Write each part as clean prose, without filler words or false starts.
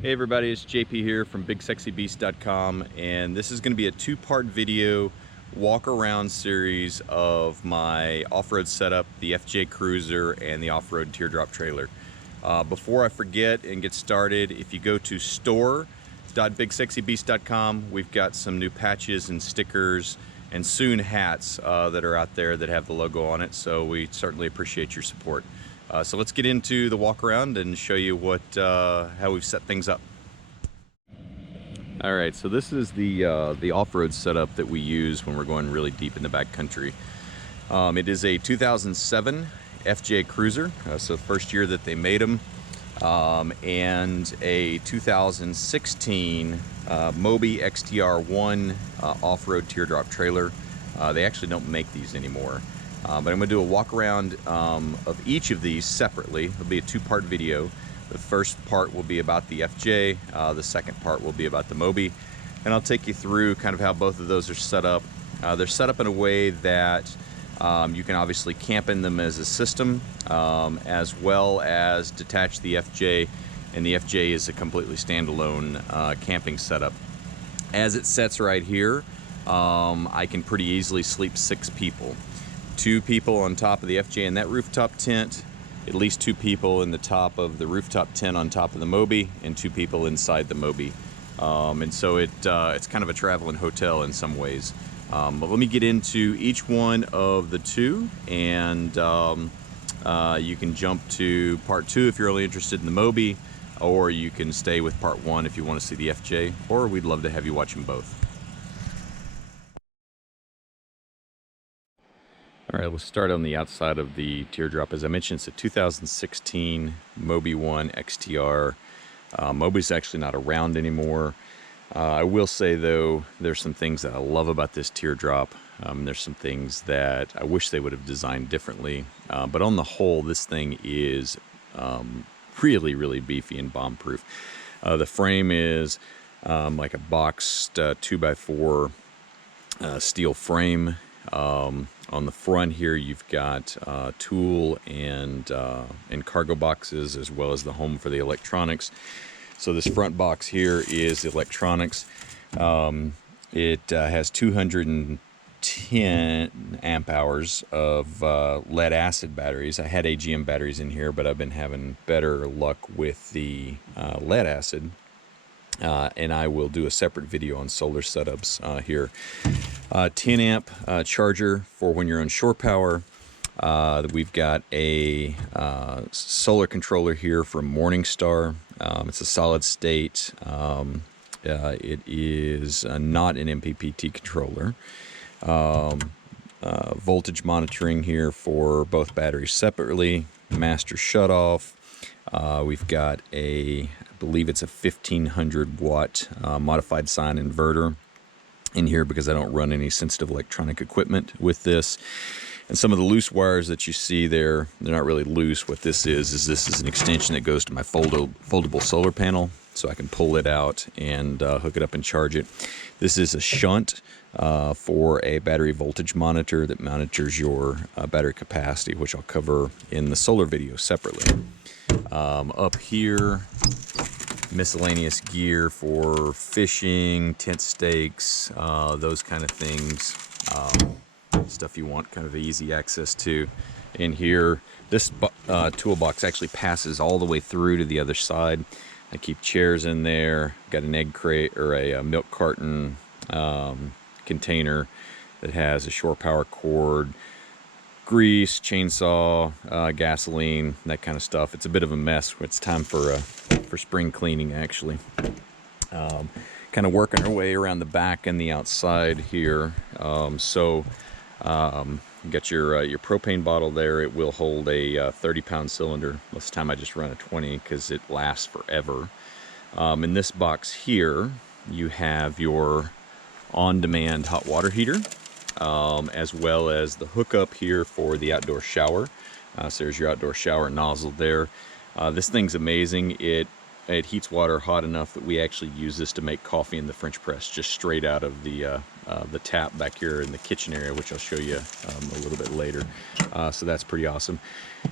Hey everybody, it's JP here from BigSexyBeast.com, and this is going to be a two-part video walk around series of my off-road setup, the FJ Cruiser and the Offroad Teardrop trailer. Before I forget and get started, if you go to store.bigsexybeast.com, we've got some new patches and stickers and soon hats that are out there that have the logo on it, so we certainly appreciate your support. So let's get into the walk around and show you how we've set things up. All right, so this is the off-road setup that we use when we're going really deep in the backcountry. It is a 2007 FJ Cruiser, so the first year that they made them, and a 2016 Moby XTR1 off-road teardrop trailer. They actually don't make these anymore. But I'm going to do a walk around of each of these separately. It'll be a two-part video. The first part will be about the FJ, the second part will be about the Moby, and I'll take you through kind of how both of those are set up. They're set up in a way that you can obviously camp in them as a system, as well as detach the FJ, and the FJ is a completely standalone camping setup. As it sets right here, I can pretty easily sleep 6 people. 2 people on top of the FJ in that rooftop tent, at least 2 people in the top of the rooftop tent on top of the Moby, and 2 people inside the Moby. And so it's kind of a traveling hotel in some ways. But let me get into each one of the 2, and you can jump to part 2 if you're only interested in the Moby, or you can stay with part 1 if you want to see the FJ, or we'd love to have you watch them both. All right, let's start on the outside of the teardrop. As I mentioned, it's a 2016 Moby 1 XTR. Moby's actually not around anymore. I will say, though, there's some things that I love about this teardrop. There's some things that I wish they would have designed differently. But on the whole, this thing is really, really beefy and bomb-proof. The frame is like a boxed 2x4 steel frame. On the front here, you've got tool and cargo boxes, as well as the home for the electronics. So this front box here is electronics. It has 210 amp hours of lead acid batteries. I had AGM batteries in here, but I've been having better luck with the lead acid. And I will do a separate video on solar setups here. 10 amp charger for when you're on shore power. We've got a solar controller here from Morningstar. It's a solid state. It is not an MPPT controller. Voltage monitoring here for both batteries separately. Master shutoff. We've got I believe it's a 1500 watt modified sine inverter in here, because I don't run any sensitive electronic equipment with this. And some of the loose wires that you see there, they're not really loose. What this is an extension that goes to my foldable solar panel, so I can pull it out and hook it up and charge it. This is a shunt for a battery voltage monitor that monitors your battery capacity, which I'll cover in the solar video separately. Up here, miscellaneous gear for fishing, tent stakes, those kind of things. Stuff you want kind of easy access to. In here, this toolbox actually passes all the way through to the other side. I keep chairs in there. Got an egg crate or a milk carton container that has a shore power cord, grease, chainsaw, gasoline, that kind of stuff. It's a bit of a mess. It's time for spring cleaning, actually. Kind of working our way around the back and the outside here. You got your propane bottle there. It will hold a 30-pound cylinder. Most of the time I just run a 20 because it lasts forever. In this box here, you have your on-demand hot water heater, as well as the hookup here for the outdoor shower. So there's your outdoor shower nozzle there. This thing's amazing. It heats water hot enough that we actually use this to make coffee in the French press, just straight out of the tap back here in the kitchen area, which I'll show you a little bit later. So that's pretty awesome.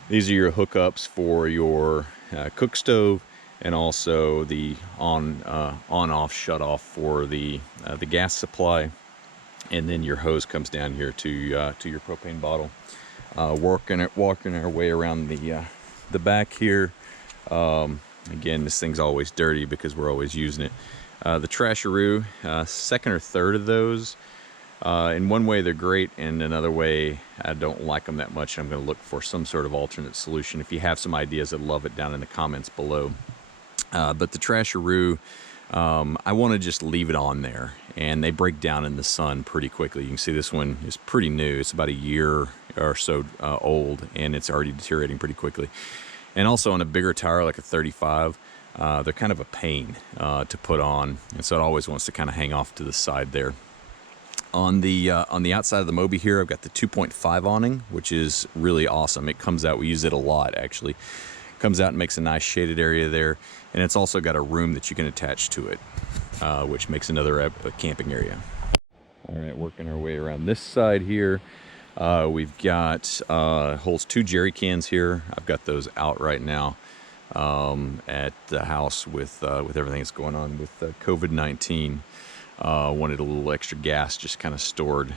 These are your hookups for your cook stove, and also the on-off shut-off for the gas supply. And then your hose comes down here to your propane bottle. Walking our way around the back here. Again, this thing's always dirty because we're always using it. The trasharoo, second or third of those. In one way they're great, and another way I don't like them that much. I'm going to look for some sort of alternate solution. If you have some ideas, I'd love it down in the comments below. But the trasharoo, I want to just leave it on there, and they break down in the sun pretty quickly. You can see this one is pretty new. It's about a year or so old, and it's already deteriorating pretty quickly. And also on a bigger tire like a 35, they're kind of a pain to put on, and so it always wants to kind of hang off to the side there. On the outside of the Moby here, I've got the 2.5 awning, which is really awesome. It comes out, we use it a lot actually. Comes out and makes a nice shaded area there, and it's also got a room that you can attach to it, which makes another camping area. All right, working our way around this side here. We've got holds 2 jerry cans here. I've got those out right now at the house with everything that's going on with COVID-19. Wanted a little extra gas just kind of stored.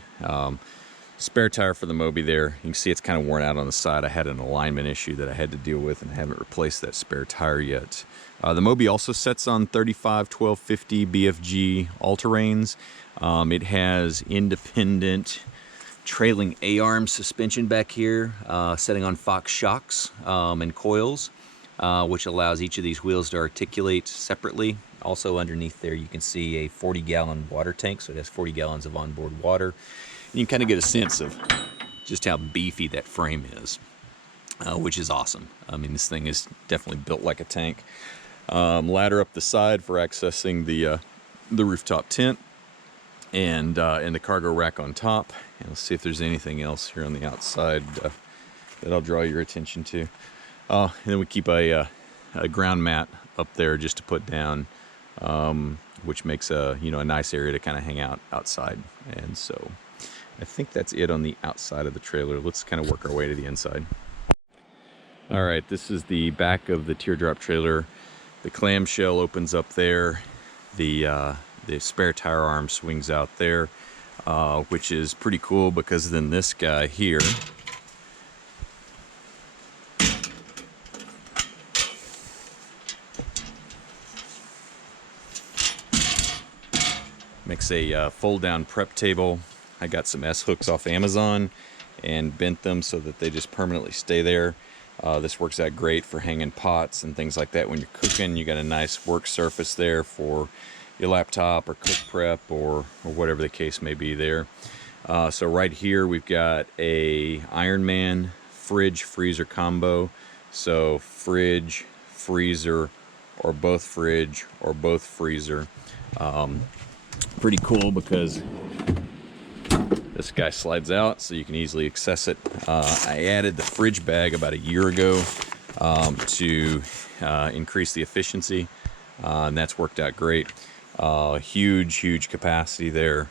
Spare tire for the Moby there. You can see it's kind of worn out on the side. I had an alignment issue that I had to deal with, and I haven't replaced that spare tire yet. The Moby also sets on 35, 12, 50 BFG all-terrains. It has independent trailing A-arm suspension back here, setting on Fox shocks and coils, which allows each of these wheels to articulate separately. Also underneath there you can see a 40-gallon water tank, so it has 40 gallons of onboard water. You can kind of get a sense of just how beefy that frame is, which is awesome. I mean, this thing is definitely built like a tank. Ladder up the side for accessing the rooftop tent, and the cargo rack on top. And let's see if there's anything else here on the outside that I'll draw your attention to. And then we keep a ground mat up there just to put down, which makes a nice area to kind of hang out outside. And so I think that's it on the outside of the trailer. Let's kind of work our way to the inside. All right, this is the back of the Teardrop trailer. The clamshell opens up there. The spare tire arm swings out there, which is pretty cool because then this guy here makes a fold-down prep table. I got some S-hooks off Amazon and bent them so that they just permanently stay there. This works out great for hanging pots and things like that when you're cooking. You got a nice work surface there for your laptop or cook prep or whatever the case may be there. So right here we've got a Ironman fridge freezer combo. So fridge, freezer, or both fridge or both freezer. Pretty cool because this guy slides out so you can easily access it. I added the fridge bag about a year ago to increase the efficiency, and that's worked out great. Huge capacity there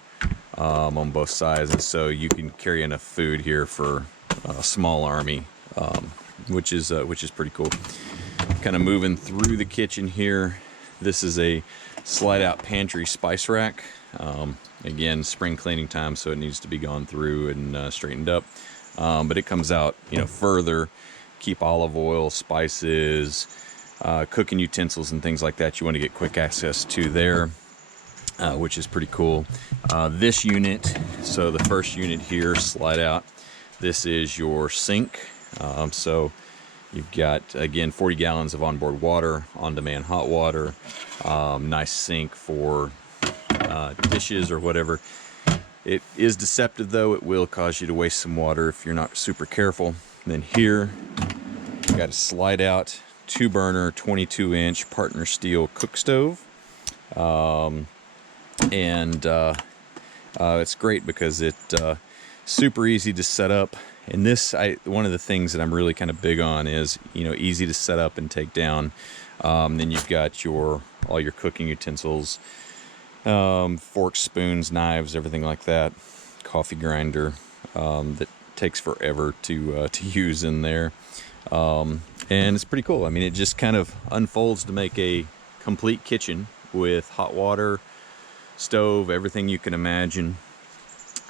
on both sides, and so you can carry enough food here for a small army, which is pretty cool. Kind of moving through the kitchen here. This is a slide-out pantry spice rack. Again, spring cleaning time, so it needs to be gone through and straightened up. But it comes out, further. Keep olive oil, spices, cooking utensils, and things like that. You want to get quick access to there, which is pretty cool. This unit, so the first unit here, slide out. This is your sink. So you've got, again, 40 gallons of onboard water, on-demand hot water, nice sink for dishes or whatever. It is deceptive though. It will cause you to waste some water if you're not super careful. And then here, you got a slide out 2-burner 22-inch partner steel cook stove. It's great because it's super easy to set up. And this, one of the things that I'm really kind of big on is, easy to set up and take down. Then you've got all your cooking utensils, forks, spoons, knives, everything like that. Coffee grinder that takes forever to use in there. And it's pretty cool. I mean, it just kind of unfolds to make a complete kitchen with hot water, stove, everything you can imagine.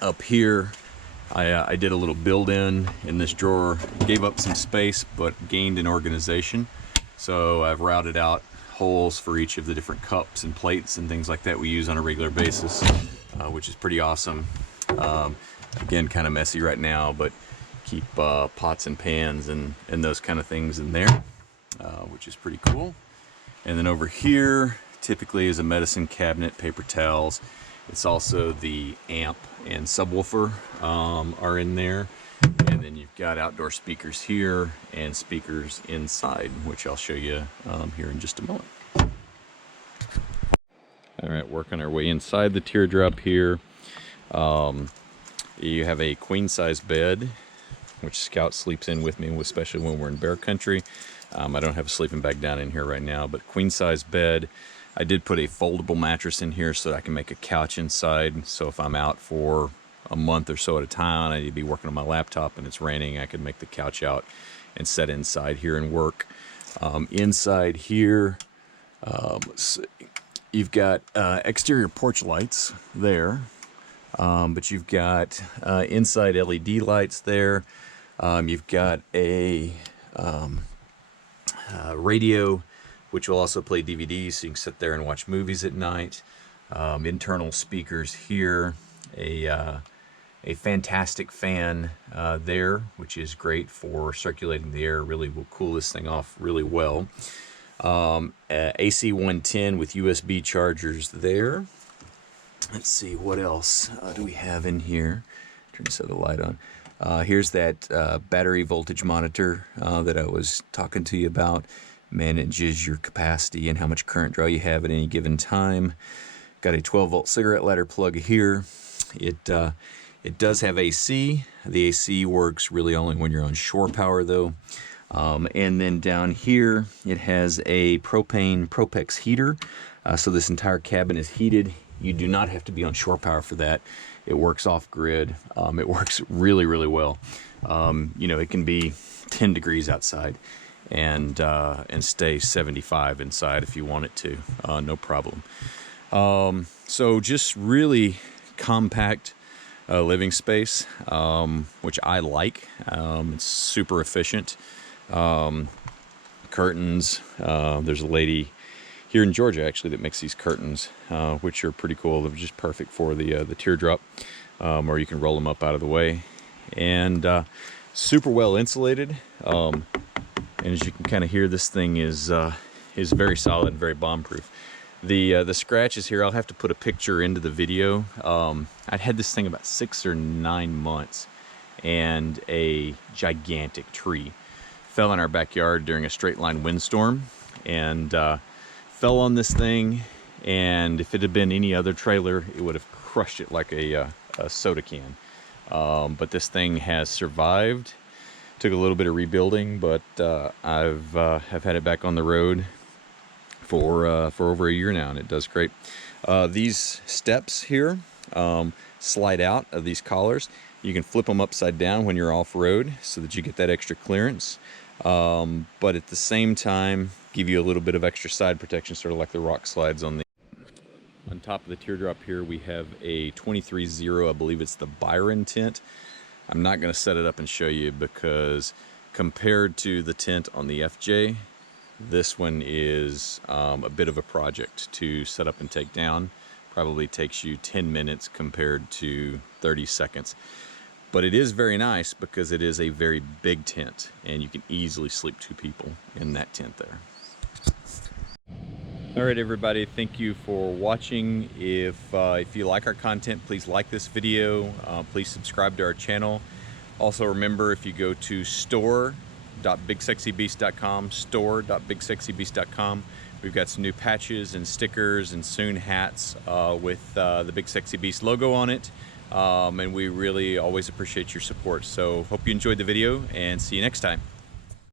Up here, I did a little build-in in this drawer. Gave up some space, but gained in organization. So I've routed out holes for each of the different cups and plates and things like that we use on a regular basis, which is pretty awesome. Again, kind of messy right now, but keep pots and pans and those kind of things in there, which is pretty cool. And then over here typically is a medicine cabinet, paper towels. It's also the amp and subwoofer are in there. And then you've got outdoor speakers here and speakers inside, which I'll show you here in just a moment. All right, working our way inside the teardrop here. You have a queen size bed, which Scout sleeps in with me, especially when we're in bear country. I don't have a sleeping bag down in here right now, but queen size bed. I did put a foldable mattress in here so that I can make a couch inside. So if I'm out for a month or so at a time, I need to be working on my laptop and it's raining, I can make the couch out and set inside here and work. Inside here, you've got exterior porch lights there. But you've got inside LED lights there. You've got a radio, which will also play DVDs, so you can sit there and watch movies at night. Internal speakers here. A fantastic fan there, which is great for circulating the air. Really will cool this thing off really well. AC 110 with USB chargers there. Let's see, what else do we have in here? Turn this other light on. Here's that battery voltage monitor that I was talking to you about. Manages your capacity and how much current draw you have at any given time. Got a 12-volt cigarette lighter plug here. It does have AC. The AC works really only when you're on shore power, though. And then down here, it has a propane Propex heater. So this entire cabin is heated. You do not have to be on shore power for that. It works off grid. It works really, really well. You know, it can be 10 degrees outside and stay 75 inside if you want it to. No problem. So just really compact living space, which I like. It's super efficient. Curtains. There's a lady here in Georgia actually that makes these curtains, which are pretty cool. They're just perfect for the teardrop, or you can roll them up out of the way. And super well insulated. And as you can kind of hear, this thing is very solid, very bomb-proof. The scratches here, I'll have to put a picture into the video. I'd had this thing about 6 or 9 months, and a gigantic tree fell in our backyard during a straight line windstorm, and fell on this thing, and if it had been any other trailer, it would have crushed it like a soda can. But this thing has survived. Took a little bit of rebuilding, but I've had it back on the road for over a year now, and it does great. These steps here slide out of these collars. You can flip them upside down when you're off-road so that you get that extra clearance. But at the same time, give you a little bit of extra side protection, sort of like the rock slides on top of the teardrop here. We have a 23-0, I believe it's the Byron tent. I'm not going to set it up and show you because compared to the tent on the FJ, this one is a bit of a project to set up and take down. Probably takes you 10 minutes compared to 30 seconds. But it is very nice because it is a very big tent, and you can easily sleep 2 people in that tent there. All right, everybody, thank you for watching. If you like our content, please like this video. Please subscribe to our channel. Also remember, if you go to store.bigsexybeast.com, store.bigsexybeast.com, we've got some new patches and stickers and soon hats with the Big Sexy Beast logo on it. And we really always appreciate your support. So hope you enjoyed the video, and see you next time.